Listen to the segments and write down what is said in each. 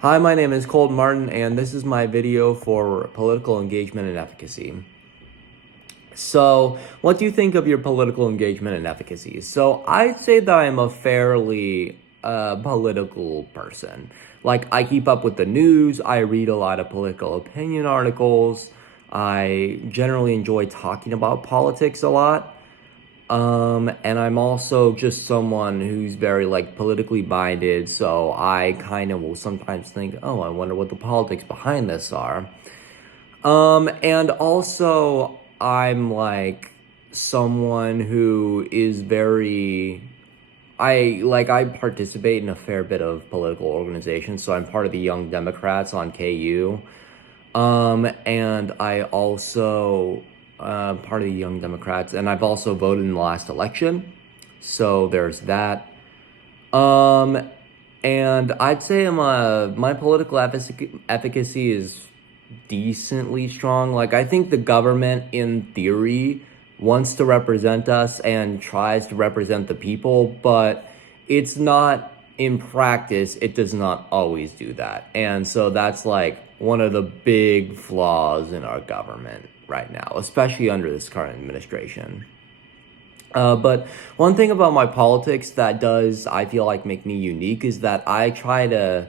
Hi, my name is Colton Martin, and this is my video for political engagement and efficacy. So, what do you think of your political engagement and efficacy? So, I'd say that I'm a fairly political person. Like, I keep up with the news, I read a lot of political opinion articles, I generally enjoy talking about politics a lot. And I'm also just someone who's very like politically minded, so I kind of will sometimes think, oh, I wonder what the politics behind this are. And also I'm like someone who is very I participate in a fair bit of political organizations, so I'm part of the Young Democrats on KU. And I also part of the Young Democrats, and I've also voted in the last election. So there's that. Um, and I'd say my political efficacy is decently strong. Like, I think the government, in theory, wants to represent us and tries to represent the people, but it's not in practice, it does not always do that. And so that's like one of the big flaws in our government right now, especially under this current administration. But one thing about my politics that does, I feel like, make me unique is that I try to,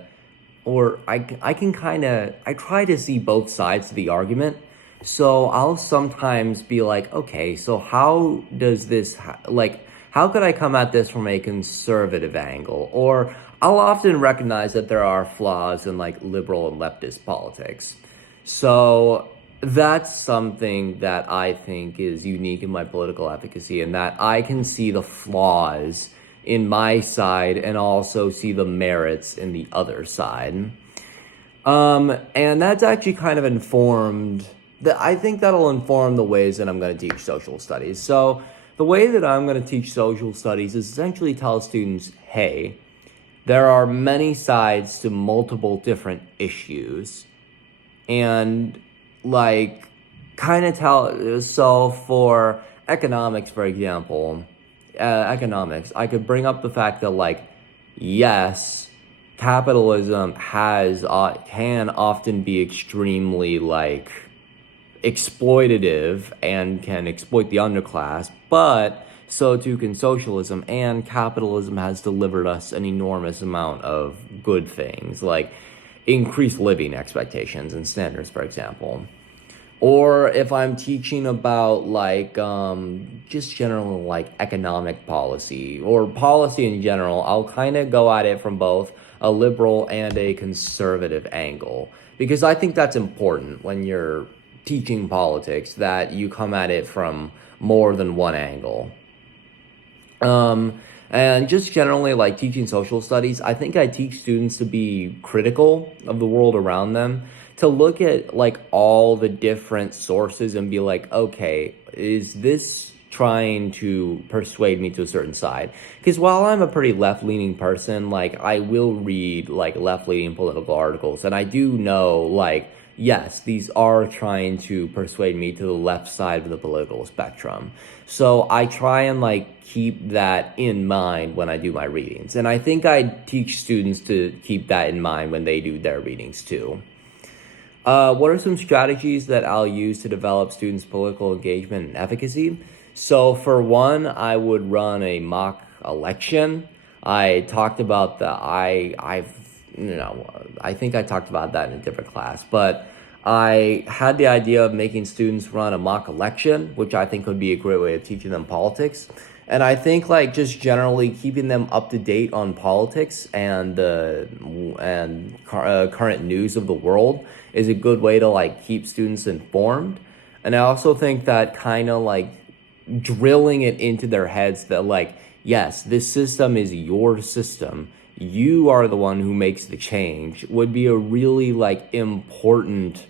or I can kind of, I try to see both sides of the argument. So I'll sometimes be like, okay, so how does this, like, how could I come at this from a conservative angle? Or I'll often recognize that there are flaws in like liberal and leftist politics. So that's something that I think is unique in my political advocacy, and that I can see the flaws in my side and also see the merits in the other side. And that's actually kind of informed that I think that'll inform the ways that I'm going to teach social studies. So the way that I'm going to teach social studies is essentially tell students, hey, there are many sides to multiple different issues. And like kind of tell, so for economics, for example, economics, I could bring up the fact that like, yes, capitalism has can often be extremely like exploitative and can exploit the underclass, but so too can socialism, and capitalism has delivered us an enormous amount of good things like increased living expectations and standards, for example. Or if I'm teaching about like just general like economic policy or policy in general, I'll kind of go at it from both a liberal and a conservative angle, because I think that's important when you're teaching politics, that you come at it from more than one angle. And just generally, like teaching social studies, I think I teach students to be critical of the world around them, to look at like all the different sources and be like, okay, is this trying to persuade me to a certain side? Because while I'm a pretty left-leaning person, like I will read like left-leaning political articles, and I do know like, yes, these are trying to persuade me to the left side of the political spectrum. So I try and like keep that in mind when I do my readings. And I think I teach students to keep that in mind when they do their readings too. What are some strategies that I'll use to develop students' political engagement and efficacy? So for one, I would run a mock election. I talked about I think I talked about that in a different class, but I had the idea of making students run a mock election, which I think would be a great way of teaching them politics. And I think like just generally keeping them up to date on politics and current news of the world is a good way to like keep students informed. And I also think that kind of like drilling it into their heads that like, yes, this system is your system, you are the one who makes the change, would be a really like important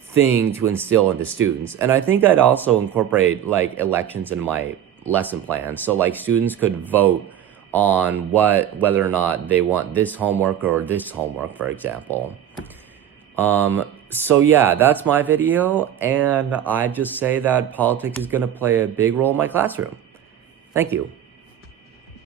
thing to instill into students. And I think I'd also incorporate like elections in my lesson plan, so like students could vote on whether or not they want this homework or this homework, for example. So yeah, that's my video, and I just say that politics is going to play a big role in my classroom. Thank you.